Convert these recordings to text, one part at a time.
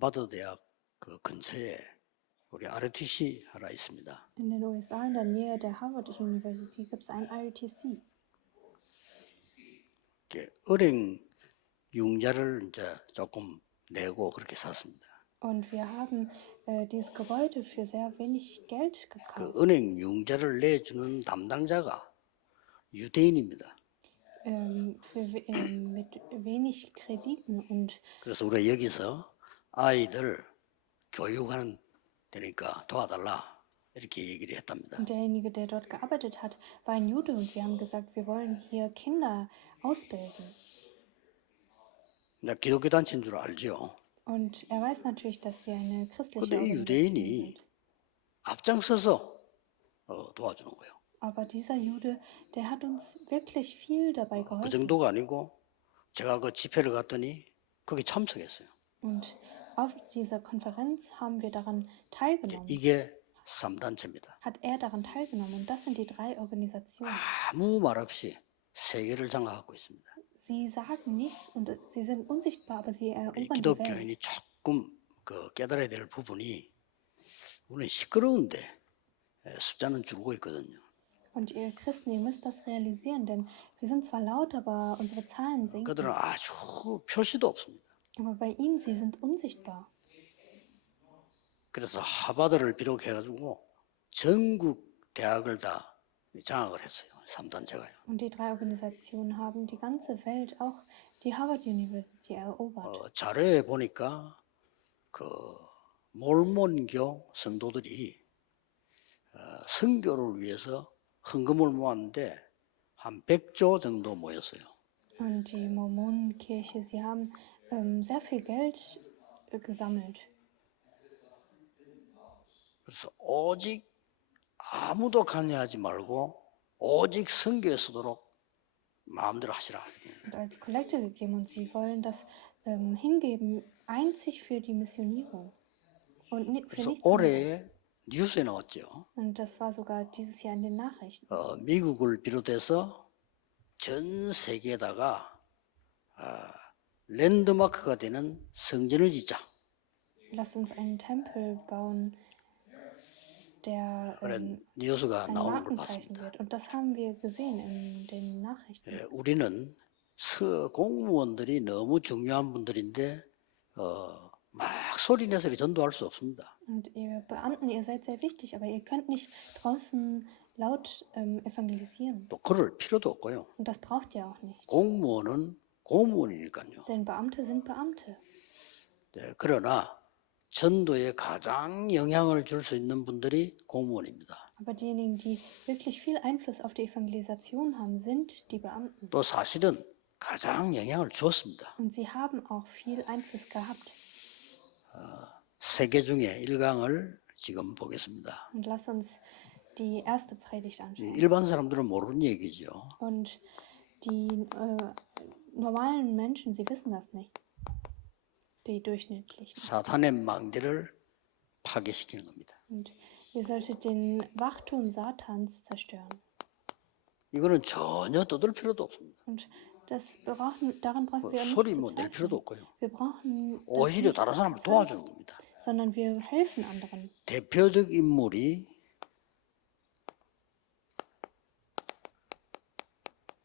하버드 대학 그 근처에 우리 ROTC 하나 있습니다. In den USA, in der Nähe der Harvard University, gibt es ein ROTC. 이렇게 은행 융자를 이제 조금 내고 그렇게 샀습니다. Und wir haben dieses Gebäude für sehr wenig Geld 그 gekauft. 은행 융자를 내주는 담당자가 유대인입니다. Mit wenig Krediten. Und 그래서 우리가 여기서 아이들 교육하는 데니까 도와달라 이렇게 얘기를 했답니다. derjenige, der dort gearbeitet hat, war ein Jude. Und wir haben gesagt, wir wollen hier Kinder ausbilden. 나 기독교 단체인 줄 알죠. Und er weiß natürlich, dass wir eine christliche 근데 이 Organisation 유대인이 sind. 앞장서서 도와주는 거예요. Aber dieser Jude, der hat uns wirklich viel dabei 그 geholfen. 정도가 아니고 제가 그 집회를 갔더니 거기 참석했어요. Und auf dieser Konferenz haben wir daran teilgenommen. 이게 3단체입니다. Hat er daran teilgenommen. Und das sind die 3 Organisationen. 아무 말 없이 세계를 장악하고 있습니다. Sie sagen nichts und sie sind unsichtbar, aber sie 이 erobern die Welt. 기독교인이 조금 그 깨달아야 될 부분이 우리는 시끄러운데 숫자는 줄고 있거든요. Und ihr Christen, ihr müsst das realisieren, denn wir sind zwar laut, aber unsere Zahlen sinken. 그들은 아주 표시도 없습니다. Aber bei ihnen, sie sind unsichtbar. 그래서 하버드를 비롯해가지고 전국 대학을 다 장악을 했어요. 3단체가요. Und die 3 Organisationen haben die ganze Welt, auch die Harvard University, erobert. 자료에 보니까 그 몰몬교 성도들이 선교를 위해서 헌금을 모았는데 한 100조 정도 모였어요. Und die Mormonenkirche, sie haben sehr viel Geld gesammelt. 그래서 오직 아무도 관여하지 말고 오직 선교에 쓰도록 마음대로 하시라. Und als Kollekte gegeben. Und sie wollen das hingeben, einzig für die Missionierung. Und für 그래서 nichts anderes. 올해 뉴스에 나왔죠. Und das war sogar dieses Jahr in den Nachrichten. 미국을 비롯해서 전 세계에다가 랜드마크가 되는 성전을 짓자. Lasst uns einen Tempel bauen, der 그런 뉴스가 ein 나오는 걸 Markenzeichen 봤습니다. wird. Und das haben wir gesehen in den Nachrichten. 우리는 공무원들이 너무 중요한 분들인데 막 소리내서 전도할 수 없습니다. Und ihr Beamten, ihr seid sehr wichtig, aber ihr könnt nicht draußen laut evangelisieren. 또 그럴 필요도 없고요. Und das braucht ihr auch nicht. 공무원은 공무원이니까요. Denn Beamte sind Beamte. 네, 그러나 전도에 가장 영향을 줄 수 있는 분들이 공무원입니다. Aber diejenigen, die wirklich viel Einfluss auf die Evangelisation haben, sind die Beamten. 또 사실은 가장 영향을 주었습니다. Und sie haben auch viel Einfluss gehabt. 세 개 중에 1강을 지금 보겠습니다. Und lass uns die erste Predigt anschauen. 일반 사람들은 모르는 얘기죠. Und die normalen Menschen, sie wissen das nicht. Die durchschnittlichen. 사탄의 망대를 파괴시키는 겁니다. Und ihr solltet den Wachturm Satans zerstören. 이거는 전혀 떠들 필요도 없습니다. Und daran brauchen wir 소리 nicht zu 낼 필요도 zweifeln. 없고요. Wir brauchen das 오히려 nicht 다른 zu 사람을 zweifeln, 도와주는 겁니다. sondern wir helfen anderen. 대표적 인물이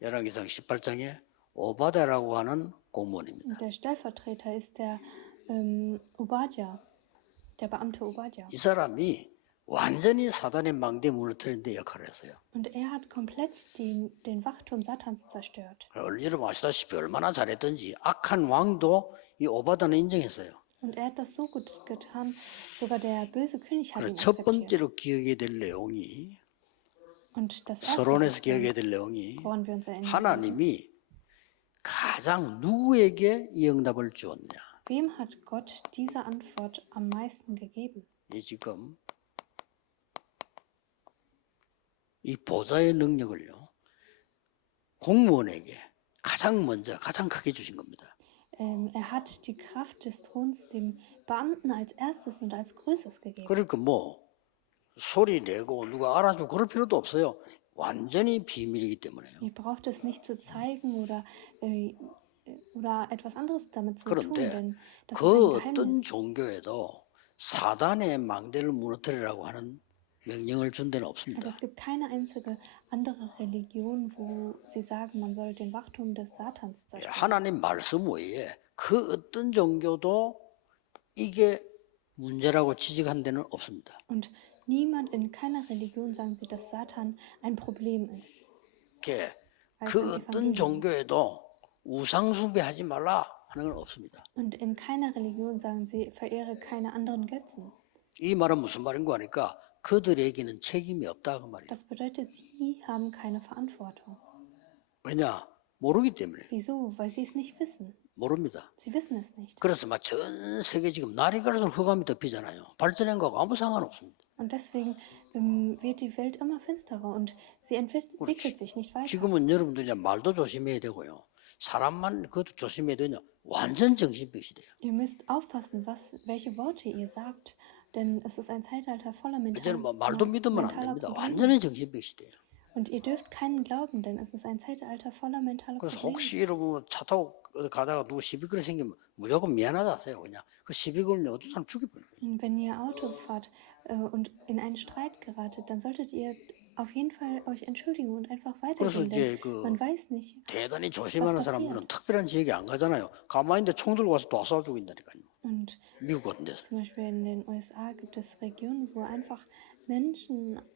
열왕기상 18장에 오바다라고 하는 공무원입니다. Und der Stellvertreter ist der Obadja, der Beamte Obadja. 이 사람이 완전히 사단의 망대 무너뜨리는 데 역할을 했어요. Und er hat komplett den Wachturm Satans zerstört. 여러분 아시다시피 얼마나 잘했던지 악한 왕도 이 오바다는 인정했어요. Und er hat das so gut getan, sogar der böse König hat ihn 그래서 첫 akzeptiert. 번째로 기억해야 될 내용이 Und das erste, 서론에서 기억해야 될 내용이 woran wir uns erinnern, 하나님이 가장 누구에게 이 응답을 주었냐. wem hat Gott diese Antwort am meisten gegeben? 이 지금 이 보좌의 능력을요 공무원에게 가장 먼저 가장 크게 주신 겁니다. Er hat die Kraft des Throns dem Beamten als erstes und als größtes gegeben. 그러니까 뭐 소리 내고 누가 알아주고 그럴 필요도 없어요. 완전히 비밀이기 때문에요. Ihr braucht es nicht zu zeigen oder oder etwas anderes damit zu tun, 그런데 denn das ist 그 ein 어떤 Geheimnis. 종교에도 사단의 망대를 무너뜨리라고 하는 명령을 준 데는 Aber 없습니다. es gibt keine einzige andere Religion, wo sie sagen, man soll den Wachturm des Satans 예, zerstören. 하나님 말씀 외에 그 어떤 종교도 이게 문제라고 지적한 데는 없습니다. Und niemand in keiner Religion sagen sie, dass Satan ein Problem ist. 이렇게 als 그 im 어떤 Evangelium. 종교에도 우상 숭배하지 말라 하는 건 없습니다. Und in keiner Religion sagen sie, verehre keine anderen Götzen. 이 말은 무슨 말인가 하니까 그들에게는 책임이 없다 그 말이에요. Das bedeutet, sie haben keine Verantwortung. 왜냐? 모르기 때문에. Wieso? Weil sie es nicht wissen. 모릅니다. Sie wissen es nicht. 그래서 막 전 세계 지금 날이 갈수록 흑암이 덮이잖아요. 발전한 거하고 아무 상관없습니다. Und deswegen wird die Welt immer finsterer und sie entwickelt sich nicht weiter. 지금은 여러분들이 말도 조심해야 되고요. 사람만 그것도 조심해야 되냐? 완전 정신병 시대예요. Ihr müsst aufpassen, welche Worte ihr sagt, denn es ist ein Zeitalter voller 이제는 뭐 말도 믿으면 안 mentaler 됩니다. Probleme. 완전히 정신병 시대예요. Und ihr dürft keinen glauben, denn es ist ein Zeitalter voller mentaler 그래서 Probleme. 혹시 여러분 차 타고 어디 가다가 누구 시비거리 생기면 무조건 미안하다 하세요. 그냥 그 시비거리는 어떤 사람 죽여버려요. Und wenn ihr Auto fahrt und in einen Streit geratet, dann solltet ihr auf jeden Fall euch entschuldigen und einfach 그래서 weitergehen, denn 이제 그 man weiß nicht. 대단히 조심하는 Was passiert? 사람들은 특별한 지역에 안 가잖아요. 가만히 있는데 총 들고 와서 또 쏴 죽인다니까요. Und 미국 같은 데서. zum Beispiel in den USA gibt es Regionen, wo einfach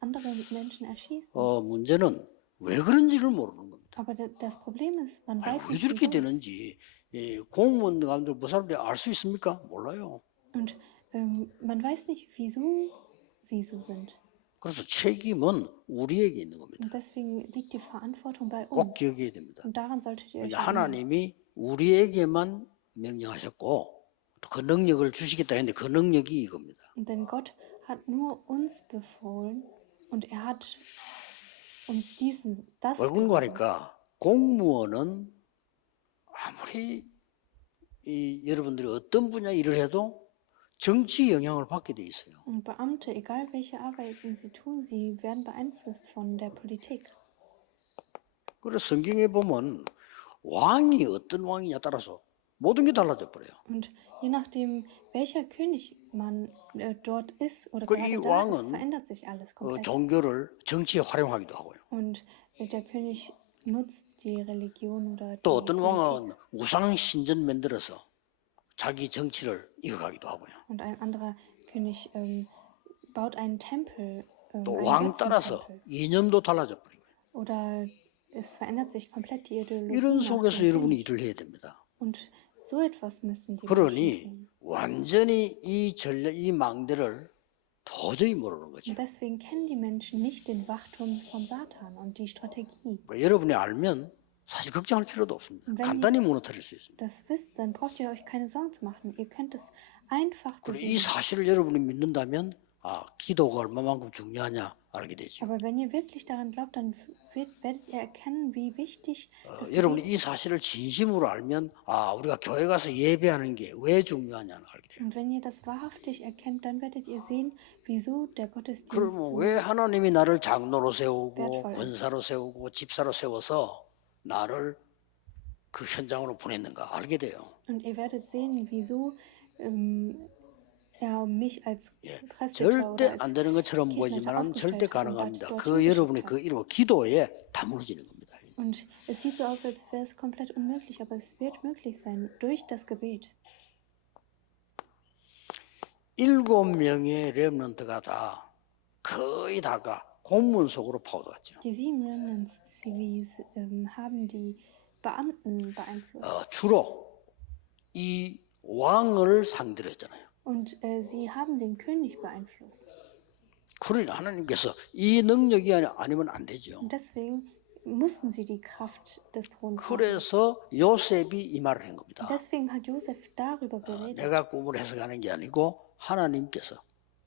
andere Menschen erschießen. 문제는 왜 그런지를 모르는 겁니다. Aber das Problem ist, man 아니, weiß 왜 nicht, 저렇게 wieso. 되는지 공무원 가운데 뭐 사람들이 알 수 있습니까? 몰라요. Und man weiß nicht, wieso sie so sind. 그래서 책임은 우리에게 있는 겁니다. Und deswegen liegt die Verantwortung bei 꼭 uns. 기억해야 됩니다. Und daran solltet ihr euch erinnern. 하나님이 우리에게만 명령하셨고 또 그 능력을 주시겠다 했는데 그 능력이 이겁니다. Denn Gott hat nur uns befohlen und er hat uns das 왜 그런가 gegeben. 하니까 공무원은 아무리 여러분들이 어떤 분야 일을 해도 정치 영향을 받게 돼 있어요. Und Beamte, egal welche Arbeiten sie tun, sie werden beeinflusst von der Politik. 그래서 성경에 보면 왕이 어떤 왕이냐 따라서 모든 게 달라져 버려요. Und je nachdem, welcher König man dort ist oder 그 gerade 이 da ist, 왕은 verändert sich alles komplett. 종교를 정치에 활용하기도 하고요. Und der König nutzt die Religion oder die 또 어떤 Politik. 왕은 우상 신전 만들어서 자기 정치를 이어가기도 하고요. Und ein anderer König baut einen Tempel, 또 einen 왕 따라서 Götzentempel. 이념도 달라져 버리고요. Oder es verändert sich komplett die Ideologie. 이런 nach 속에서 dem 여러분이 König. 일을 해야 됩니다. Und so etwas müssen die Menschen 그러니 tun. 완전히 이 망대를 도저히 모르는 거죠. Und deswegen kennen die Menschen nicht den Wachturm von Satan und die Strategie. 그러니까 여러분이 알면 사실 걱정할 필요도 없습니다. wenn 간단히 무너뜨릴 수 있습니다. Das wisst, dann braucht ihr euch keine Sorgen zu machen. Ihr könnt es einfach 그리고 이 besiegen. 사실을 여러분이 믿는다면 기도가 얼마만큼 중요하냐 알게 되죠. Aber wenn ihr wirklich daran glaubt, dann werdet ihr erkennen, wie wichtig das 여러분이 Gebet 이 사실을 진심으로 알면 우리가 교회 가서 예배하는 게 왜 중요하냐는 알게 돼요. Und wenn ihr das wahrhaftig erkennt, dann werdet ihr sehen, wieso der Gottesdienst 그러면 so 왜 하나님이 나를 장로로 세우고 wertvoll ist. 권사로 세우고 집사로 세워서 나를 그 현장으로 보냈는가 알게 돼요. Und ihr werdet sehen, wieso er mich als 예, Presbyter 절대 oder 안 als 되는 것처럼 Kirchenleiter 보이지만 절대 aufgestellt hat und 가능합니다. dort 그 hingeschickt 여러분의 hat. 그 이름 기도에 다 무너지는 겁니다. Und es sieht so aus, als wäre es komplett unmöglich, aber es wird möglich sein durch das Gebet. 7명의 렘넌트가 다 거의 다가 공문 속으로 파고들었죠. Die 7 Remnants-Civis haben die Beamten beeinflusst. 주로 이 왕을 상대로 했잖아요. Und sie haben den König beeinflusst. 그러니 하나님께서 이 능력이 아니면 안 되죠. Und deswegen mussten sie die Kraft des Throns haben. 그래서 요셉이 이 말을 한 겁니다. Deswegen hat Josef darüber geredet. 내가 꿈을 해석하는 게 아니고 하나님께서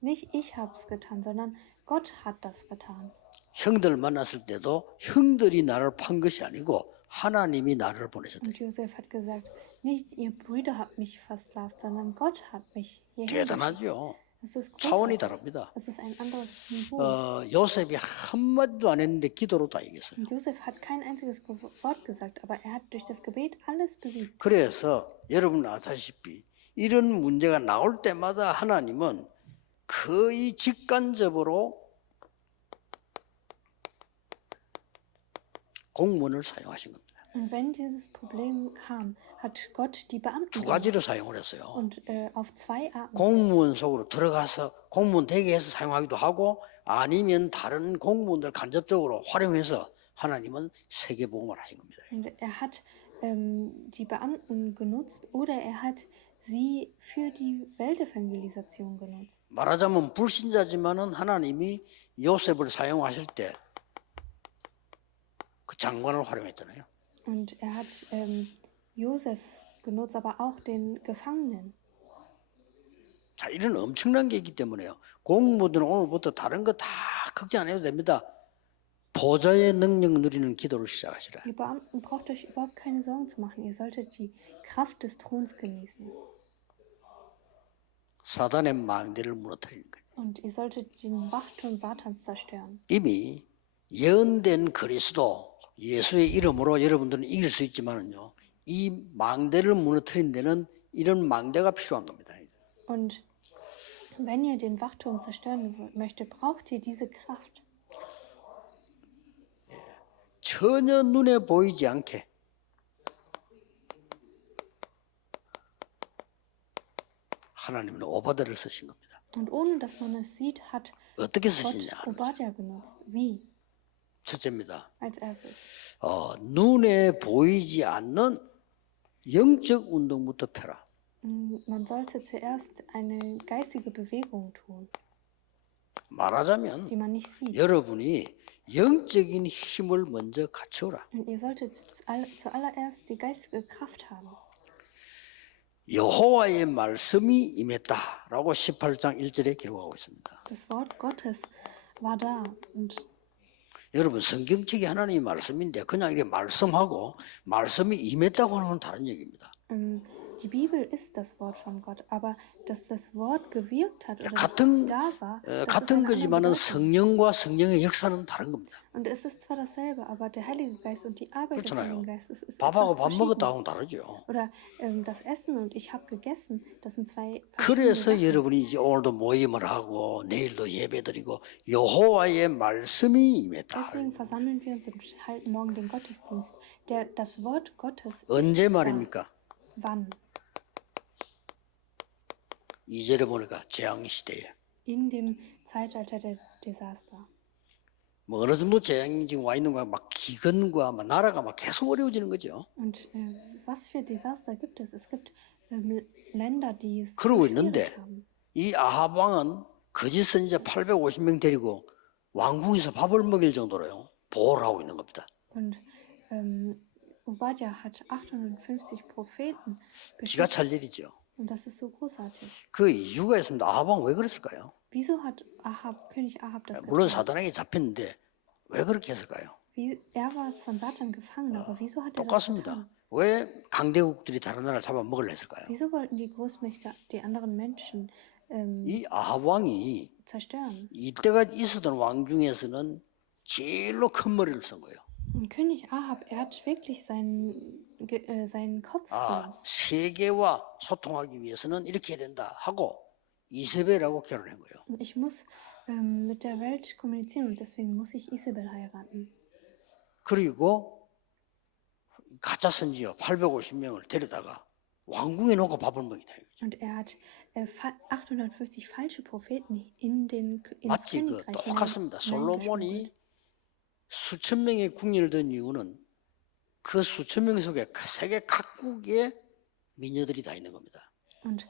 Nicht ich habe es getan, sondern Gott hat das getan. 형들 만났을 때도 형들이 나를 판 것이 아니고 하나님이 나를 보내셨다. Und Josef hat gesagt, nicht ihr Brüder habt mich versklavt, sondern Gott hat mich hierher geschickt. 대단하죠. Es ist 차원이 großartig. 다릅니다. Es ist ein anderes Niveau. 요셉이 한마디도 안 했는데 기도로 다 이겼어요. Und Josef hat kein einziges Wort gesagt, aber er hat durch das Gebet alles besiegt. 그래서 여러분 아다시피 이런 문제가 나올 때마다 하나님은 거의 직간접으로 공무원을 사용하신 겁니다. Und wenn dieses Problem kam, hat Gott die Beamten 두 gemacht. 가지로 사용을 했어요. Und auf zwei Arten. 공무원 속으로 들어가서 공무원 되게 해서 사용하기도 하고 아니면 다른 공무원들 간접적으로 활용해서 하나님은 세계복음을 하신 겁니다. Und er hat die Beamten genutzt oder er hat sie für die Weltevangelisation genutzt. 말하자면 불신자지만은 하나님이 요셉을 사용하실 때 그 장관을 활용했잖아요. Und er hat Josef genutzt, aber auch den Gefangenen. 자, 이런 엄청난 게 있기 때문에요. 공무원들은 오늘부터 다른 거 다 걱정 안 해도 됩니다. 보좌의 능력 누리는 기도를 시작하시라. Ihr Beamten braucht euch überhaupt keine Sorgen zu machen. Ihr solltet die Kraft des Throns genießen. 사단의 망대를 무너뜨리는 거예요. Und ihr solltet den Wachturm Satans zerstören. 이미 예언된 그리스도 예수의 이름으로 여러분들은 이길 수 있지만은요. 이 망대를 무너뜨린 데는 이런 망대가 필요한 겁니다. Und wenn ihr den Wachturm zerstören möchtet, braucht ihr diese Kraft. 전혀 눈에 보이지 않게 하나님은 오바다를 쓰신 겁니다. Und ohne dass man es sieht, hat 어떻게 Gott 쓰시냐? Obadja genutzt. Wie? 첫째입니다. Als erstes. 눈에 보이지 않는 영적 운동부터 펴라. Man sollte zuerst eine geistige Bewegung tun, 말하자면 die man nicht sieht. 여러분이 영적인 힘을 먼저 갖추라. Und ihr solltet zuallererst die geistige Kraft haben. 여호와의 말씀이 임했다라고 18장 1절에 기록하고 있습니다. Das Wort Gottes war da. Und 여러분 성경책이 하나님의 말씀인데 그냥 이렇게 말씀하고 말씀이 임했다고 하는 건 다른 얘기입니다. die Bibel ist das Wort von Gott, aber dass das Wort gewirkt hat oder 같은 da war, das ist 같은 eine andere 거지만은 Bedeutung. 성령과 성령의 역사는 다른 겁니다. Und es ist zwar dasselbe, aber der Heilige Geist und die Arbeit des 그렇잖아요. Heiligen Geistes ist 밥하고 etwas 밥 먹었다고는 Verschiedenes. 다르죠. Oder das Essen und ich habe gegessen, das sind zwei verschiedene 그래서 Sachen. 여러분이 이제 오늘도 모임을 하고 내일도 예배드리고 여호와의 말씀이 임했다. Deswegen versammeln wir uns und halten morgen den Gottesdienst. Das Wort Gottes 언제 ist da. 말입니까? Wann? 2절에 보니까 재앙 시대에 In dem Zeitalter der Desaster. 뭐 어느 정도 재앙이 지금 와 있는 거야. 막 기근과 막 나라가 막 계속 어려워지는 거죠. Und was für Desaster gibt es? Es gibt Länder, die es 그러고 schwierig 있는데 haben. 이 아합 왕은 거짓 선지자 850명 데리고 왕궁에서 밥을 먹일 정도로요. 보호를 하고 있는 겁니다. Und Obadja hat 850 Propheten 기가 beschützt. 찰 일이죠. Und das ist so großartig. 그 이유가 있습니다. 아합 왕 왜 그랬을까요? Wieso hat König Ahab das 물론 getan? 사단에게 잡혔는데 왜 그렇게 했을까요? Er war von Satan gefangen, aber wieso hat er das 똑같습니다. getan? 왜 강대국들이 다른 나라를 잡아먹으려 했을까요? Wieso wollten die Großmächte die anderen Menschen 이 아합 왕이 zerstören? 이때가 있었던 왕 중에서는 제일로 큰 머리를 쓴 거예요. Und König Ahab, er hat wirklich seinen Kopf benutzt. 세계와 소통하기 위해서는 이렇게 해야 된다 하고 이세벨하고 결혼한 거예요. Und ich muss mit der Welt kommunizieren und deswegen muss ich Isabel heiraten. 그리고 가짜 선지자 850명을 데려다가 왕궁에 놓고 밥을 먹이다. Und er hat 850 falsche Propheten ins 마치 그 Königreich 똑같습니다. hineingeschmuggelt. 솔로몬이 수천 명의 궁리를 든 이유는 그 수천 명 속에 세계 각국의 미녀들이 다 있는 겁니다. Und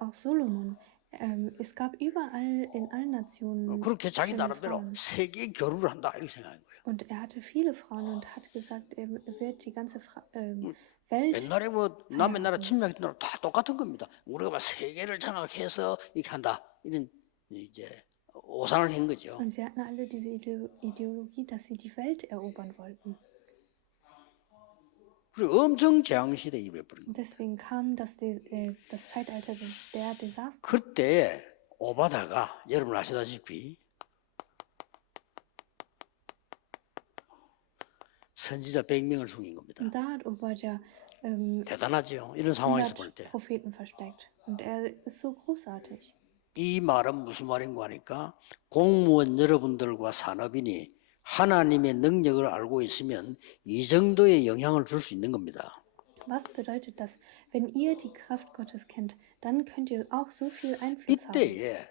auch Solomon, es gab überall in allen Nationen 그렇게 자기 schöne 나름대로 Frauen. 세계 교류를 한다 이렇게 생각한 거예요. Und er hatte viele Frauen und hat gesagt, er wird die ganze Welt. 옛날에 뭐 남의 나라 침략했던 나라 다 똑같은 겁니다. 우리가 막 세계를 장악해서 이렇게 한다 이런 이제 오산을 한 거죠. Und sie hatten alle diese Ideologie, dass sie die Welt erobern wollten. 그리고 엄청 재앙 시대 입에 버린 거예요. Und deswegen kam das Zeitalter der Desaster. 그때 오바다가 여러분 아시다시피 선지자 100명을 숨긴 겁니다. Und da hat Obadja 대단하죠. 이런 상황에서 100 볼 때. Propheten versteckt. Und er ist so großartig. 이 말은 무슨 말인가 하니까 공무원 여러분들과 산업인이 하나님의 능력을 알고 있으면 이 정도의 영향을 줄 수 있는 겁니다. Was bedeutet das? Wenn ihr die Kraft Gottes kennt, dann könnt ihr auch so viel Einfluss haben. 이때에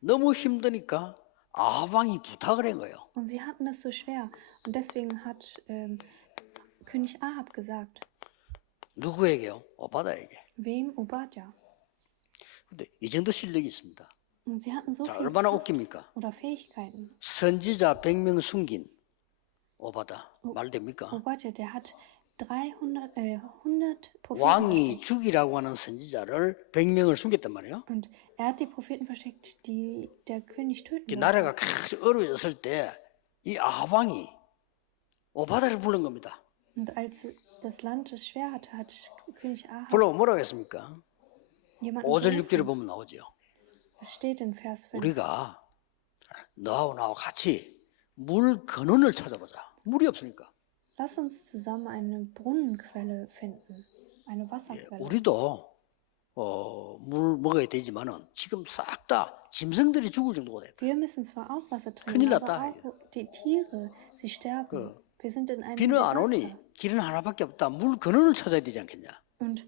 너무 힘드니까 아방이 부탁을 한 거예요. Und sie hatten es so schwer. Und deswegen hat König Ahab gesagt, 누구에게요? 오바다에게. wem? Obadja. 근데 이 정도 실력이 있습니다. Und sie hatten so 자, viel 얼마나 Kraft 웃깁니까? oder Fähigkeiten. 선지자 100명 숨긴 오바다. 말 됩니까? Obadja, der hat 100 Propheten 왕이 versteckt. 죽이라고 하는 선지자를 100명을 숨겼단 말이에요. Und er hat die Propheten versteckt, die der König töten 그 wollte. 나라가 아주 어려웠을 때 이 아방이 오바다를 부른 겁니다. Und als das Land es schwer hatte, hat König Ahab 불러 뭐라고 했습니까? jemanden 5절 6절에 gerufen. 보면 나오죠. Es steht in Vers 5. 우리가 너하고 나하고 같이 물 근원을 찾아보자. 물이 없으니까. Lass uns zusammen eine Brunnenquelle finden, eine Wasserquelle. 우리도 물 먹어야 되지만은 지금 싹 다 짐승들이 죽을 정도가 됐다. Wir müssen zwar auch Wasser 큰일 trinken, 났다, aber auch die Tiere, sie sterben. Wir sind in einem 비는 안 오니 Desaster. 길은 하나밖에 없다. 물 근원을 찾아야 되지 않겠냐. Und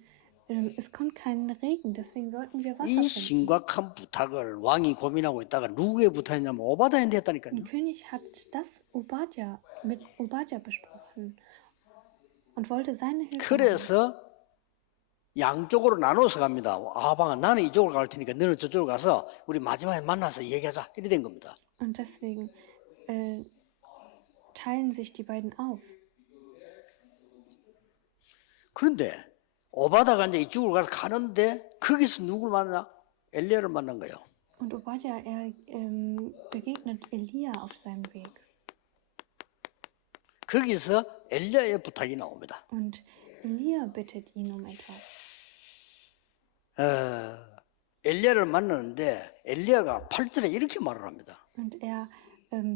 es kommt kein Regen, deswegen sollten wir Wasser 이 finden. 심각한 부탁을 왕이 고민하고 있다가 누구의 부탁이냐면 오바다한테 했다니까요. Der König hat das mit Obadja besprochen und wollte seine Hilfe haben. 그래서 양쪽으로 나눠서 갑니다. 아방은 나는 이쪽으로 갈 테니까 너는 저쪽으로 가서 우리 마지막에 만나서 얘기하자. 이래 된 겁니다. Und deswegen teilen sich die beiden auf. 그런데 오바다가 이제 이쪽으로 가서 가는데 거기서 누굴 만나? 엘리야를 만난 거예요. Und Obadja, begegnet Elia auf seinem Weg. 거기서 엘리야의 부탁이 나옵니다. Und Elia bittet ihn um etwas. 엘리야를 만나는데 엘리야가 8절에 이렇게 말을 합니다. Und er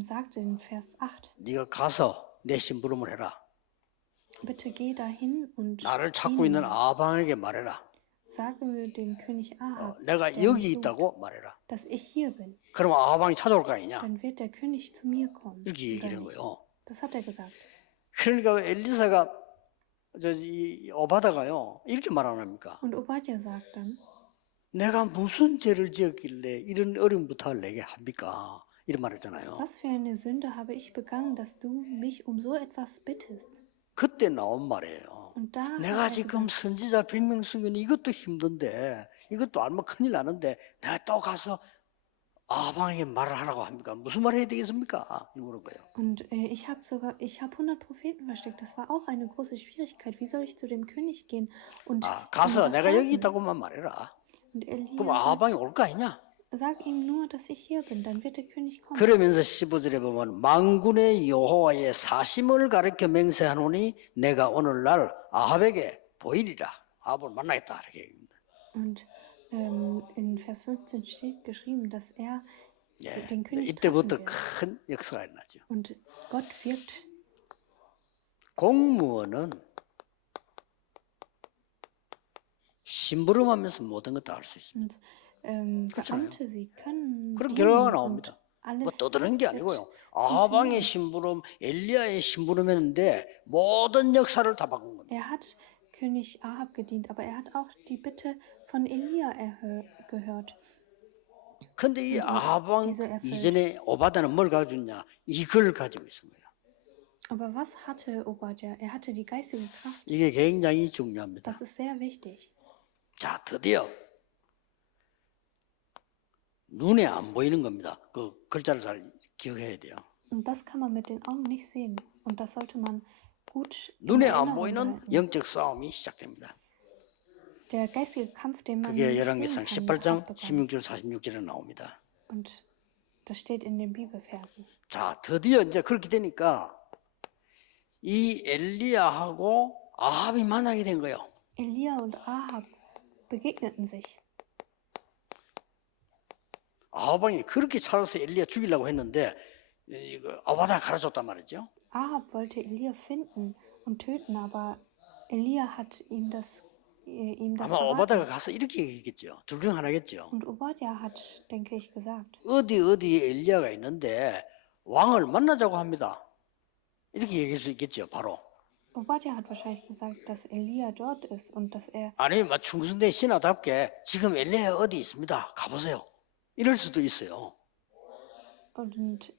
sagte in Vers 8, 네가 가서 내 심부름을 해라. bitte geh dahin und 나를 찾고 있는 아방에게 말해라. sage dem König Ahab, 내가 der 여기 mich sucht, 있다고 말해라. dass ich hier bin. 그러면 아방이 찾아올 거 아니냐? Dann wird der König zu mir kommen. 이렇게 얘기를 한 Oder nicht? 거예요. Das hat er gesagt. 그러니까 엘리사가 이 오바다가요 이렇게 말 안 합니까? Und Obadja sagt dann, 내가 무슨 죄를 지었길래 이런 어려운 부탁을 내게 합니까? 이런 말 했잖아요. was für eine Sünde habe ich begangen, dass du mich um so etwas bittest? 그때 나온 말이에요. Und da hat 내가 er 지금 gesagt, 선지자 100명 숨기는 이것도 힘든데 이것도 알면 큰일 나는데 내가 또 가서 아방에게 말을 하라고 합니까? 무슨 말 해야 되겠습니까? 이러는 거예요. und ich habe 100 Propheten versteckt. Das war auch eine große Schwierigkeit. Wie soll ich zu dem König gehen? Und 가서 ihm was 내가 여기 sagen? 있다고만 말해라. Und Elia 그럼 sagt, 아방이 올 거 아니냐? sag ihm nur, dass ich hier bin, dann wird der König kommen. 그러면서 15절에 보면 만군의 여호와의 사심을 가르쳐 맹세하노니 내가 오늘날 아합에게 보이리라. 아합을 만나겠다. 이렇게 얘기합니다. Und in Vers 15 steht geschrieben, dass er 예, den König treffen 이때부터 wird. 큰 역사가 일어나죠. Und Gott wirkt. 공무원은 심부름하면서 모든 것 다 할 수 있습니다. Und 그렇잖아요. Beamte, sie können 그런 dienen 결과가 und 나옵니다. 뭐 alles 떠드는 게 wird 아니고요. 아방의 심부름, 엘리야의 심부름했는데 모든 역사를 다 바꾼 겁니다. Er hat König Ahab gedient, aber er hat auch die Bitte von Elia gehört. 근데 이 아방 diese erfüllt. 이전에 오바다는 뭘 가지고 있냐? 이걸 가지고 있은 거예요. Aber was hatte Obadja? Er hatte die geistige Kraft. 이게 굉장히 중요합니다. Das ist sehr wichtig. 자, 드디어 눈에 안 보이는 겁니다. 그 글자를 잘 기억해야 돼요. Und das kann man mit den Augen nicht sehen. Und das sollte man gut in 눈에 안 Erinnerung 보이는 behalten. 영적 싸움이 시작됩니다. Der geistige Kampf, den man 그게 nicht 열왕기상 sehen kann, 18장 hat begonnen. 16절 46절에 나옵니다. Und das steht in den Bibelversen. 자, 드디어 이제 그렇게 되니까 이 엘리야하고 아합이 만나게 된 거예요. Elia und Ahab begegneten sich. 아합왕이 그렇게 찾아서 엘리야 죽이려고 했는데 이거 아바다 가르쳤단 말이죠. Ahab wollte Elia finden und töten, aber Elia hat ihm das 아마 오바다가 verraten. 가서 이렇게 얘기했겠죠. 둘 중 하나겠죠. Und Obadja hat, denke ich, gesagt, 어디에 엘리야가 있는데 왕을 만나자고 합니다. 이렇게 얘기할 수 있겠죠. 바로. Obadja hat wahrscheinlich gesagt, dass Elia dort ist und dass er, 아니면 막 충성된 신하답게 지금 엘리야 어디 있습니다. 가보세요. 이럴 수도 있어요. und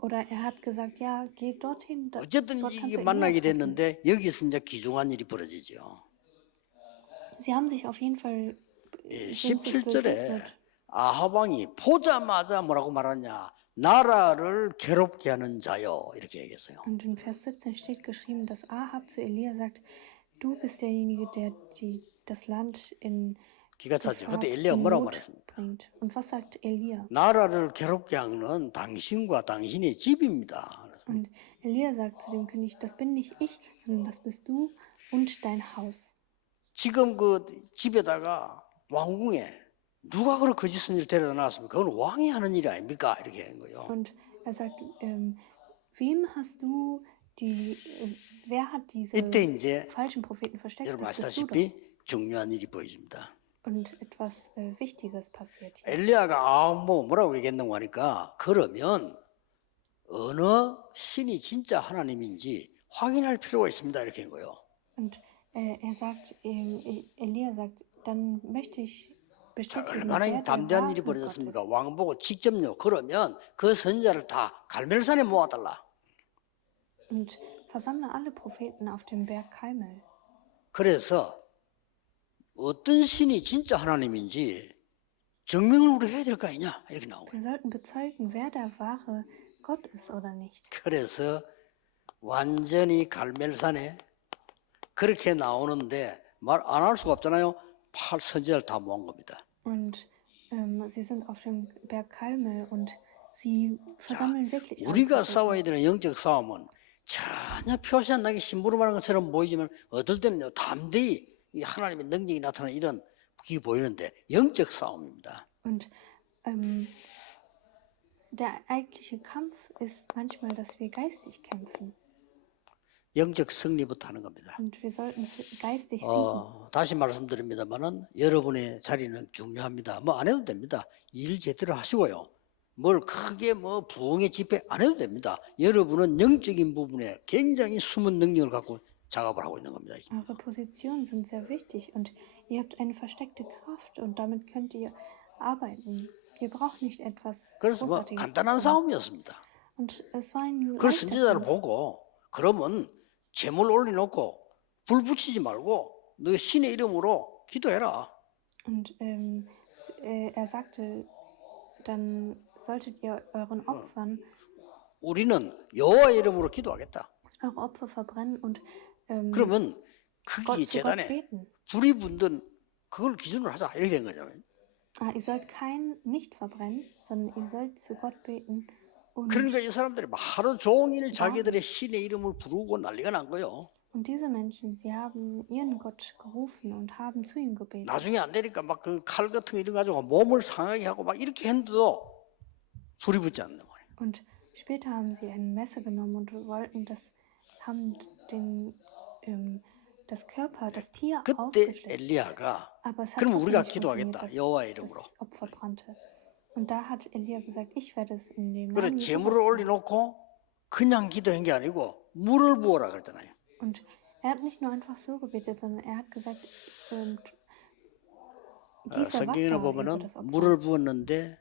oder er hat gesagt, ja, geh dorthin, 어쨌든 dort kannst 이게 du Elia 만나게 treffen. 됐는데 여기서 이제 귀중한 일이 벌어지죠. Sie haben sich auf jeden Fall sind sich 17절에 begegnet. 아합 왕이 보자마자 뭐라고 말하냐? 나라를 괴롭게 하는 자요. 이렇게 얘기했어요. Und in Vers 17 steht geschrieben, dass Ahab zu Elia sagt, du bist derjenige, der das Land in 기가 차죠. Gefahr, 그때 엘리야가 in 뭐라고 Not 말했습니까? bringt. Und was sagt Elia? 나라를 괴롭게 하는 당신과 당신의 집입니다. Und Elia sagt zu dem König, das bin nicht ich, sondern das bist du und dein Haus. 지금 그 집에다가 왕궁에 누가 그런 거짓 선지를 데려다 놨습니까? 그건 왕이 하는 일이 아닙니까? 이렇게 한 거예요. Und er sagt, wem hast du wer hat diese 이때 이제 falschen Propheten versteckt? 여러분 Das bist du doch. 아시다시피 중요한 일이 보여집니다. Und etwas Wichtiges passiert hier. 엘리야가 뭐라고 얘기했는고 하니까 그러면 어느 신이 진짜 하나님인지 확인할 필요가 있습니다. 이렇게 한 거예요. Und er sagt, Elia sagt, dann möchte ich 자, bestätigen, 얼마나 wer der 담대한 wahre 일이 Gott 벌어졌습니까? ist. 왕 보고 직접요. 그러면 그 선지자를 다 갈멜산에 모아달라. Und versammle alle Propheten auf dem Berg Karmel. 그래서 어떤 신이 진짜 하나님인지 증명을 우리 해야 될 거 아니냐 이렇게 나오고. Wir sollten bezeugen, wer der wahre Gott ist oder nicht. 그래서 완전히 갈멜산에 그렇게 나오는데 말 안 할 수가 없잖아요. 8선지자를 다 모은 겁니다. Und sie sind auf dem Berg Karmel und sie versammeln wirklich alle 우리가 Propheten. 싸워야 되는 영적 싸움은 전혀 표시 안 나게 심부름하는 것처럼 보이지만 어떨 때는요 담대히 이 하나님의 능력이 나타나는 이런 게 보이는데 영적 싸움입니다. Und der eigentliche Kampf ist manchmal, dass wir geistig kämpfen. 영적 승리부터 하는 겁니다. Und wir sollten geistig siegen. 다시 말씀드립니다만은 여러분의 자리는 중요합니다. 뭐 안 해도 됩니다. 일 제대로 하시고요. 뭘 크게 뭐 부흥의 집회 안 해도 됩니다. 여러분은 영적인 부분에 굉장히 숨은 능력을 갖고 작업을 하고 있는 겁니다. Eure Positionen sind sehr wichtig und ihr habt eine versteckte Kraft und damit könnt ihr arbeiten. Ihr braucht nicht etwas 그래서 뭐 Großartiges. 간단한 싸움이었습니다. Und es war ein 그걸 leichter 선지자를 Kampf. 보고 그러면 제물 올려놓고 불 붙이지 말고 너 신의 이름으로 기도해라. Und er sagte, dann solltet ihr euren Opfern 우리는 여호와의 이름으로 기도하겠다. eure Opfer verbrennen und 그러면 Gott, 거기 zu Gott 재단에 beten. 불이 붙든 그걸 기준으로 하자 이렇게 된 거잖아요. Ihr sollt kein nicht verbrennen, sondern ihr sollt zu Gott beten. Und, 그러니까 이 사람들이 막 하루 종일 자기들의 신의 이름을 부르고 난리가 난 거예요. und diese Menschen, sie haben ihren Gott gerufen und haben zu ihm gebetet. 나중에 안 되니까 막 그 칼 같은 거 이런 거 가지고 몸을 상하게 하고 막 이렇게 했는데도 불이 붙지 않는 거예요. Und später haben sie ein Messer genommen und wollten haben das Körper, das Tier 그때 aufgeschlitzt. 엘리야가 Aber es hat 그럼 trotzdem 우리가 nicht funktioniert, 기도하겠다. dass 여호와의 이름으로. das Opfer brannte. Und da hat Elia gesagt, ich werde es in dem 그래 Namen 제물을 Jehovas tun. 올려놓고 그냥 기도한 게 아니고 물을 부어라 그랬잖아요. Und er hat nicht nur einfach so gebetet, sondern er hat gesagt, gieße 성경에는 Wasser über 보면은 das Opfer. 물을 부었는데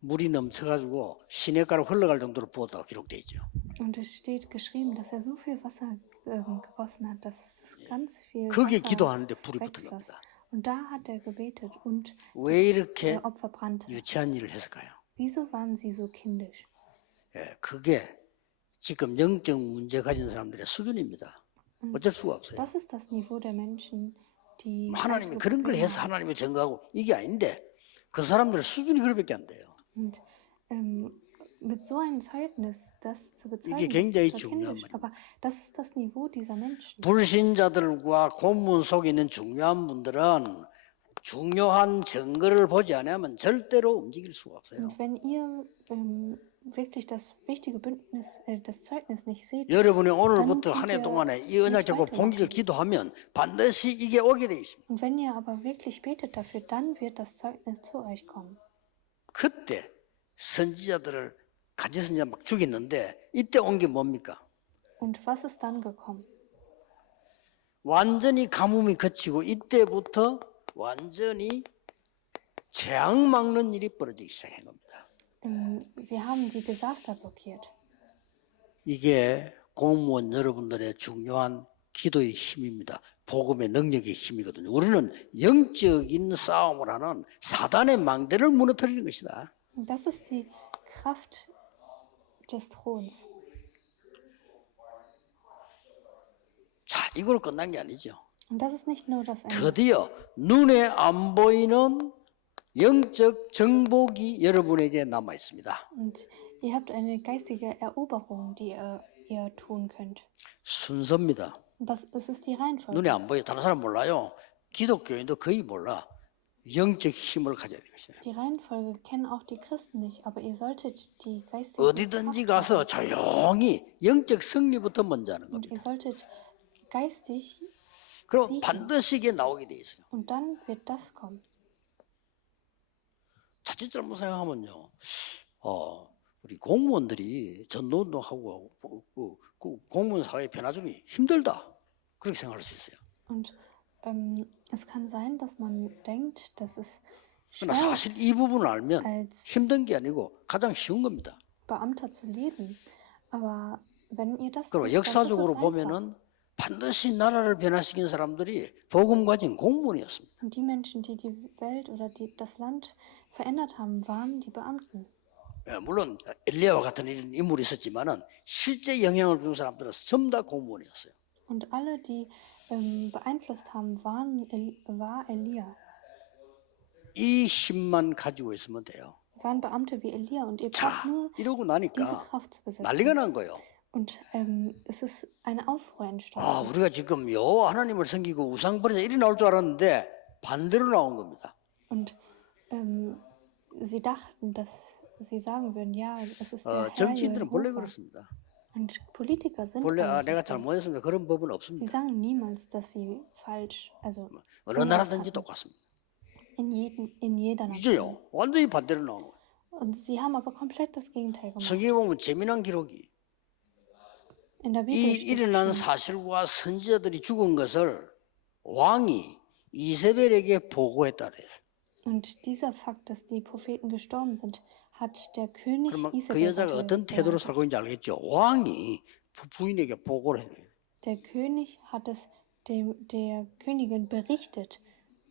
물이 넘쳐가지고 시냇가로 흘러갈 정도로 부었다고 기록되어 있죠. Und es steht geschrieben, dass er so viel Wasser gegossen hat, dass es ganz viel 거기에 Wasser 기도하는데 불이 붙은 wegfloss. 겁니다. Und da hat er gebetet und 왜 이렇게 Opfer brannte. 유치한 일을 했을까요? Wieso waren sie so kindisch? 예, 그게 지금 영적 문제 가진 사람들의 수준입니다. 어쩔 수가 없어요. Das ist das Niveau der Menschen, die 하나님이 geistige 그런 걸 Probleme 해서 haben. 하나님을 증거하고 이게 아닌데 그 사람들의 수준이 그렇게밖에 안 돼요. Und mit so einem Zeugnis, das zu bezeugen, 이게 굉장히 ist so 중요한 kindisch. Aber das ist das Niveau dieser Menschen. 불신자들과 고문 속에 있는 중요한 분들은 중요한 증거를 보지 않으면 절대로 움직일 수가 없어요. Und wenn ihr wirklich das wichtige Bündnis, das Zeugnis nicht seht, 여러분이 dann 오늘부터 könnt 한 해 ihr 동안에 이 nicht 언약 잡고 weitermachen. 봉기를 기도하면 반드시 이게 오게 돼 있습니다. Und wenn ihr aber wirklich betet dafür, dann wird das Zeugnis zu euch kommen. 그때 선지자들을 가지 선지자 막 죽였는데 이때 온 게 뭡니까? Und was ist dann gekommen? 완전히 가뭄이 그치고 이때부터 완전히 재앙 막는 일이 벌어지기 시작한 겁니다. Sie haben die Desaster blockiert. 이게 공무원 여러분들의 중요한 기도의 힘입니다. 복음의 능력의 힘이거든요. 우리는 영적인 싸움을 하는 사단의 망대를 무너뜨리는 것이다. Und das ist die Kraft des Throns. 자, 이걸로 끝난 게 아니죠. Und das ist nicht nur das Ende. 드디어 눈에 안 보이는 영적 정복이 여러분에게 남아 있습니다. Und ihr habt eine geistige Eroberung, die ihr tun könnt. 순서입니다. Und das ist die Reihenfolge. 눈에 안 보여. 다른 사람 몰라요. 기독교인도 거의 몰라. 영적 힘을 가져야 되는 것이다. Die Reihenfolge kennen auch die Christen nicht, aber ihr solltet die geistige 어디든지 Kraft 가서 조용히 영적 승리부터 먼저 하는 und 겁니다. ihr solltet geistig 그럼 반드시 이게 나오게 돼 있어요. und dann wird das kommen. 자칫 잘못 생각하면요. 우리 공무원들이 전도운동하고 그 공무원 사회 변화주기 힘들다. 그렇게 생각할 수 있어요. Und es kann sein, dass man denkt, dass es schwer 그러나 사실 이 부분을 알면 als 힘든 게 아니고 가장 쉬운 겁니다. Beamter zu leben. Aber wenn ihr das 그리고 wisst, dann ist es 역사적으로 einfach. 보면은 반드시 나라를 변화시킨 사람들이 복음 가진 공무원이었습니다. Und die Menschen, die die Welt oder das Land verändert haben, waren die Beamten. 물론 엘리야와 같은 이런 인물이 있었지만은 실제 영향을 준 사람들은 전부 다 공무원이었어요. Und alle, die beeinflusst haben, war Elia. 이 힘만 가지고 있으면 돼요. Waren Beamte wie Elia und ihr 자, braucht nur 이러고 diese 나니까 Kraft zu besitzen. 난리가 난 거예요. Und es ist eine Aufruhr 아, entstanden. 우리가 지금 하나님을 섬기고 우상 버리자 이리 나올 줄 알았는데 반대로 나온 겁니다. Und sie dachten, dass sie sagen würden, ja, es ist der Herr 정치인들은 본래 Jehova. 그렇습니다. Und Politiker sind 본래 eigentlich 내가 so. 잘못했습니다. 그런 법은 Sie 없습니다. sagen niemals, dass sie falsch, also 어느 나라든지 똑같습니다. in jeder Nation. 이제요 완전히 반대로 나온 거예요. Und sie haben aber komplett das Gegenteil gemacht. 성경에 보면 재미난 기록이 In der 이 Bibel steht 일어난 사실과 선지자들이 죽은 것을 왕이 이세벨에게 보고했다 그래요. und dieser Fakt, dass die Propheten gestorben sind, hat der König 그러면 그 Isabel 여자가 어떤 태도로 살고 있는지 알겠죠? 왕이 부인에게 보고를 해요. Der König hat es der Königin berichtet.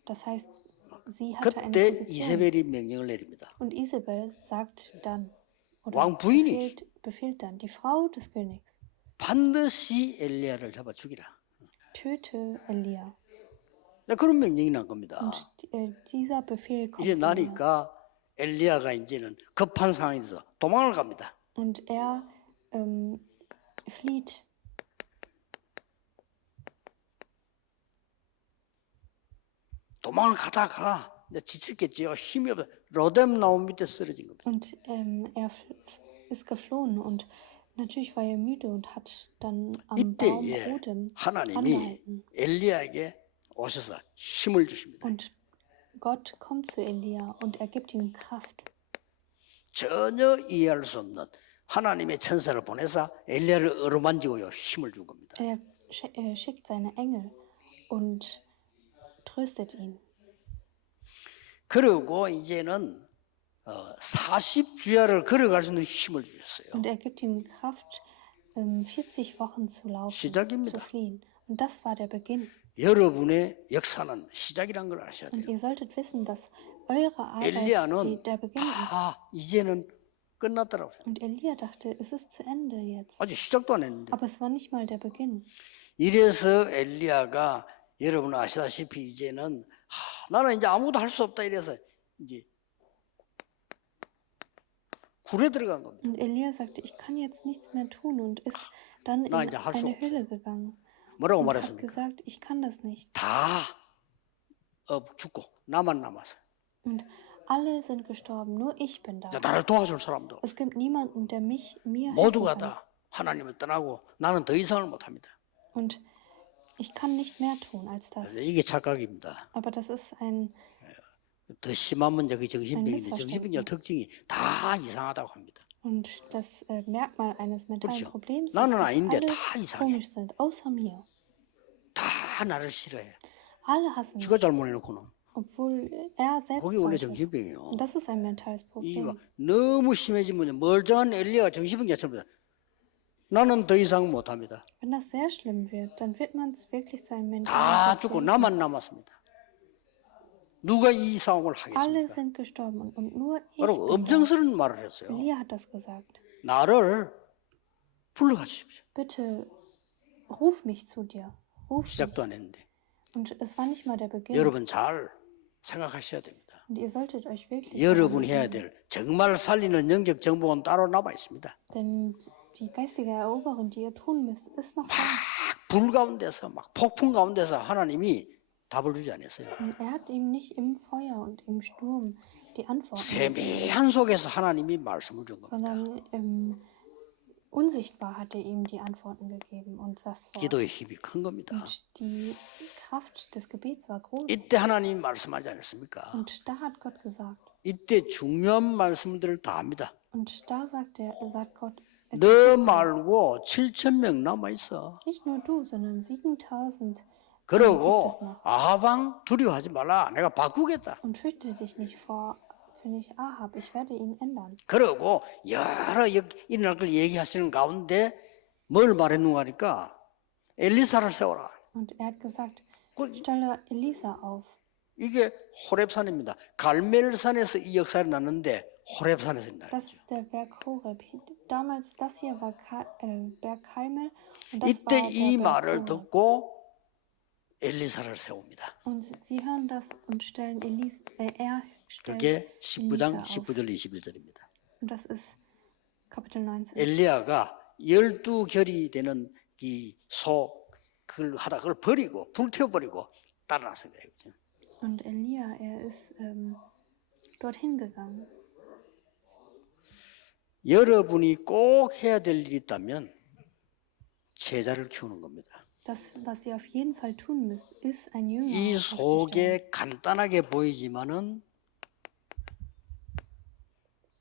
Das heißt, sie hatte eine 그때 Position. 이세벨이 명령을 내립니다. Und Isabel sagt dann, oder 왕 부인이 befiehlt dann, die Frau des Königs, 반드시 엘리야를 잡아 죽이라. töte Elia. 네, 그런 명령이 난 겁니다. Und dieser Befehl kommt 이제 von ihr. 나니까 엘리야가 이제는 급한 상황이 돼서 도망을 갑니다. Und er flieht. 도망을 가다가 이제 지쳤겠지요. 힘이 없어. 로뎀 나무 밑에 쓰러진 겁니다. Und er ist geflohen und natürlich war er müde und hat dann am Baum 이때에 Odem 하나님이 angehalten. 엘리야에게 오셔서 힘을 주십니다. Und Gott kommt zu Elia und er gibt ihm Kraft. 전혀 이해할 수 없는 하나님의 천사를 보내서 엘리야를 어루만지고요 힘을 준 겁니다. Er schickt seine Engel und tröstet ihn. 그리고 이제는 40주야를 걸어갈 수 있는 힘을 주셨어요. Und er gibt ihm Kraft, 40 Wochen zu laufen, 시작입니다. zu fliehen. Und das war der Beginn. 여러분의 역사는 시작이란 걸 아셔야 Und 돼요. ihr solltet wissen, dass eure Arbeit 엘리야는 der Beginn ist. 다 이제는 끝났더라고요. Und Elia dachte, es ist zu Ende jetzt. 아직 시작도 안 했는데. Aber es war nicht mal der Beginn. 이래서 엘리야가 여러분 아시다시피 이제는 나는 이제 아무것도 할 수 없다 이래서 이제 굴에 들어간 겁니다. Und Elia sagte, ich kann jetzt nichts mehr tun und ist dann in Nein, der hat eine so- Höhle gegangen. 뭐라고 Und hat 말했습니까? gesagt, ich kann das nicht. 다 죽고 나만 남았어요. Und alle sind gestorben, nur ich bin da. 자, 나를 도와줄 사람도 Es gibt niemanden, der mir helfen 모두가 kann. 다 하나님을 떠나고 나는 더 이상을 못합니다. Und ich kann nicht mehr tun als das. 이게 착각입니다. Aber das ist ein 더 심한 문제, 그 정신병인데 Missverständnis. 정신병의 특징이 다 이상하다고 합니다. Und das Merkmal eines mentalen 그렇죠. Problems ist, 나는 dass 아닌데 alle 다 이상해. komisch sind, außer mir. 다 나를 싫어해. Alle hassen mich, 지가 잘못해놓고는. obwohl er selbst 그게 원래 falsch ist. 정신병이에요. Und das ist ein mentales 이게 막 Problem. 너무 심해지면 멀쩡한 엘리야가 정신병자처럼 나는 더 이상 못합니다. Wenn das sehr schlimm wird, dann wird man wirklich zu einem mentalen 다 죽고 Patienten. 나만 남았습니다. 누가 이 싸움을 Alle 하겠습니까? sind gestorben und nur ich 여러분 bin da. 엄청스러운 말을 했어요. Elia hat das gesagt. 나를 불러가 주십시오. Bitte ruf mich zu dir. Ruf mich. 시작도 안 했는데 Und es war nicht mal der Beginn. 여러분 잘 생각하셔야 됩니다. Und ihr solltet euch wirklich 여러분이 daran 해야 될 정말 살리는 영적 정복은 따로 남아 있습니다. Denn die geistige Eroberung, die ihr tun müsst, ist noch da. 불 가운데서 막 폭풍 가운데서 하나님이 답을 주지 않았어요. Und er hat ihm nicht im Feuer und im Sturm die Antworten gegeben, 세미한 속에서 하나님이 말씀을 준 겁니다. sondern unsichtbar hat er ihm die Antworten gegeben und das Wort. 기도의 힘이 큰 겁니다. Und die Kraft des Gebets war groß. 이때 하나님이 말씀하지 않았습니까? Und da hat Gott gesagt, 이때 중요한 말씀들을 다 합니다. und da sagt Gott, 너 말고 7,000명 남아 있어. nicht nur du, sondern 7000 그러고 아하방 두려워하지 말라. 내가 바꾸겠다. und fürchte dich nicht vor König Ahab, ich werde ihn ändern. 그러고 여러 일어날 걸 얘기하시는 가운데 뭘 말했는가 하니까 엘리사를 세워라. Und er hat gesagt, stelle Elisa auf. 이게 호렙산입니다. 갈멜산에서 이 역사가 났는데 호렙산에서 Das 났죠. ist der Berg Horeb. Damals, das hier war Berg Karmel und das 이때 war 이 der Berg 말을 Horeb. 듣고 엘리사를 세웁니다. Und sie hören das und stellen er stellt 그게 19장 Elisa auf. 19절 21절입니다. Und das ist Kapitel 19. 엘리야가 12결이 되는 이 그걸 하다 그걸 버리고 불태워버리고 따라났습니다. Und Elia, er ist dorthin gegangen. 여러분이 꼭 해야 될 일이 있다면 제자를 키우는 겁니다. Das, was ihr auf jeden Fall tun müsst, ist ein Jünger 이 aufzustellen. 속에 간단하게 보이지만은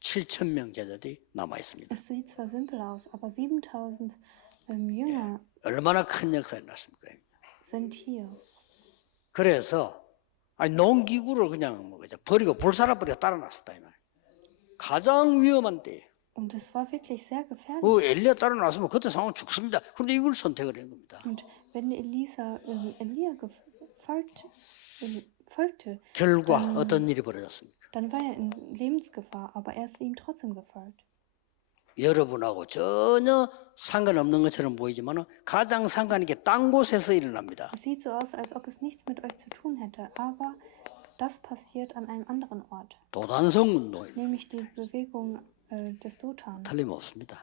7,000명 제자들이 남아 있습니다. Es sieht zwar simpel aus, aber 7000 Jünger 얼마나 큰 역사가 났습니까? sind hier. 그래서 농기구를 그냥 뭐 그냥 버리고 불살아 버리고 따라났었다 이 말. 가장 위험한 때. Und es war wirklich sehr gefährlich. 엘리야 따라났으면 그때 상황 죽습니다. 그런데 이걸 선택을 한 겁니다. Und wenn Elia folgte, 결과 어떤 일이 벌어졌습니까? dann war er in Lebensgefahr, aber er ist ihm trotzdem gefolgt. 여러분하고 전혀 상관없는 것처럼 보이지만 가장 상관 있게 딴 곳에서 일어납니다. Es sieht so aus, als ob es nichts mit euch zu tun hätte, aber das passiert an einem anderen Ort, 도단성 운동입니다. nämlich die Bewegung des Dotan. 틀림없습니다.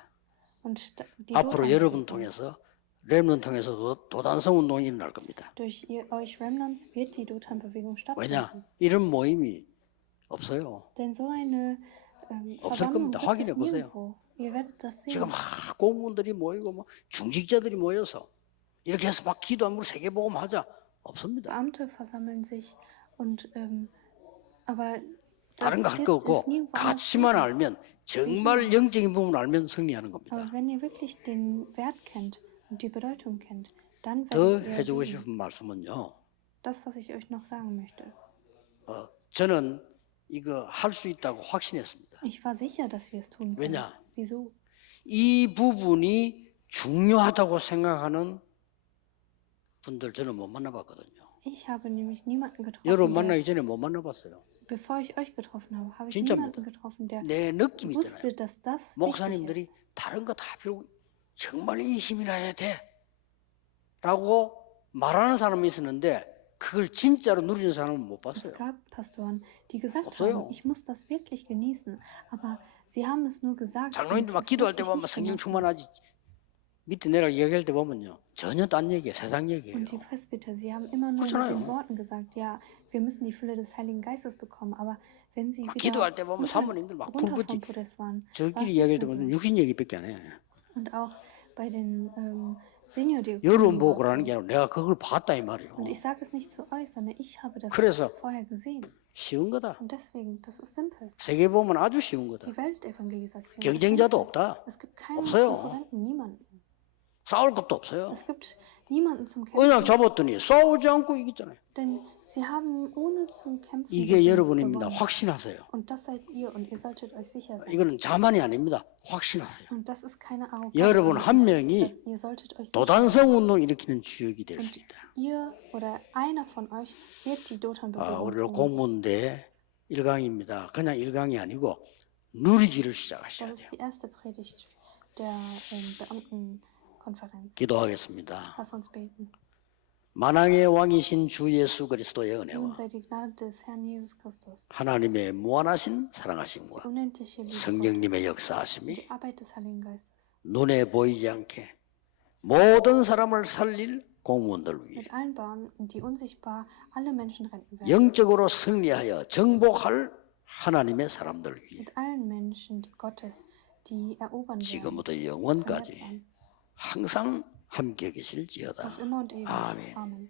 Und die 앞으로 Dotan- 여러분 통해서 렘넌 통해서 도단성 운동이 일어날 겁니다. Durch euch Remnants wird die Dotan-Bewegung 왜냐? stattfinden. 이런 모임이 없어요. Denn so eine 없을 Versammlung 겁니다. gibt es 확인해 보세요. nirgendwo. Ihr werdet das sehen. 지금 막 공무원들이 모이고 뭐 중직자들이 모여서 이렇게 해서 막 기도함으로 세계복음 하자 없습니다. Beamte versammeln sich und aber 다른 거 할 거 없고 가치만 알면 정말 영적인 부분을 알면 승리하는 겁니다. Aber wenn ihr wirklich den Wert kennt und die Bedeutung kennt, dann 더 werdet ihr 해주고 siegen. 싶은 말씀은요. Das, was ich euch noch sagen möchte. 저는 이거 할 수 있다고 확신했습니다. Ich war sicher, dass wir es tun können. 왜냐? Wieso? 이 부분이 중요하다고 생각하는 분들 저는 못 만나봤거든요. Ich habe nämlich niemanden getroffen, 여러분 der, 만나기 전에 못 만나봤어요. bevor ich euch getroffen habe, habe ich 진짜입니다. niemanden getroffen, der 내 느낌이 있잖아요. wusste, dass das wichtig ist. 목사님들이 다른 거 다 필요 정말 이 힘이 나야 돼 라고 말하는 사람이 있었는데 그걸 진짜로 누리는 사람은 못 Es 봤어요. gab Pastoren, die gesagt 없어요. haben, ich muss das wirklich genießen, aber sie haben es nur gesagt. und 장로님들 막 es 기도할 때 wirklich 보면 nicht 성령 genossen. 충만하지 밑에 내가 얘기할 때 보면요. 전혀 딴 얘기예요. 세상 얘기예요. Und die Presbyter, sie haben immer nur mit 그렇잖아요. den Worten gesagt, ja, wir müssen die Fülle des Heiligen Geistes bekommen. Aber wenn sie 막 wieder 기도할 때 보면 사모님들 막 runter 불붙지. vom Podest waren, war es 저끼리 nicht 얘기할 mehr 때 so. 보면 육신 얘기밖에 안 해. Und auch bei den Seniordiakonen 여러분 war 보고 es 그러는 so. 게 아니라 내가 그걸 봤다 이 말이에요. Und ich sage es nicht zu euch, sondern ich habe das 그래서 vorher gesehen. 쉬운 거다. Und deswegen, das ist simpel. 세계 보면 아주 쉬운 거다. Die Weltevangelisation. ist 경쟁자도 simpel. 없다. Es gibt keinen 없어요. Konkurrenten, niemanden. 싸울 것도 없어요. Es gibt niemanden zum 언약 Kämpfen. 잡았더니 싸우지 않고 이기잖아요. Denn sie haben ohne zu kämpfen 이게 여러분입니다. gewonnen. 확신하세요. Und das seid ihr und ihr solltet euch sicher sein. 이거는 자만이 아닙니다. 확신하세요. Und das ist keine Arroganz. 여러분 sondern 한 das- 명이 ihr solltet euch sicher 도단성 운동 일으키는 주역이 될 수 Und 있다. ihr oder einer von euch wird die Dothan-Bewegung 오늘 tun. 공문대 1강입니다. 그냥 1강이 아니고 누리기를 Das 시작하셔야 돼요. ist die erste Predigt der Beamtenkonferenz. 기도하겠습니다. Lass uns beten. 만왕의 왕이신 주 예수 그리스도의 Nun 은혜와 sei die Gnade des Herrn Jesus Christus, 하나님의 무한하신 die 사랑하심과 unendliche Liebe, 성령님의 역사하심이 die Arbeit des Heiligen Geistes 눈에 보이지 않게 모든 사람을 살릴 공무원들 위해 mit allen Bahnen, die unsichtbar alle Menschen retten werden, 영적으로 승리하여 정복할 하나님의 사람들 위해 mit allen Menschen Gottes, die erobern werden, 지금부터 vermehrt 영원까지 werden, 항상 함께 계실지어다. auf immer und ewig. Amen. Amen.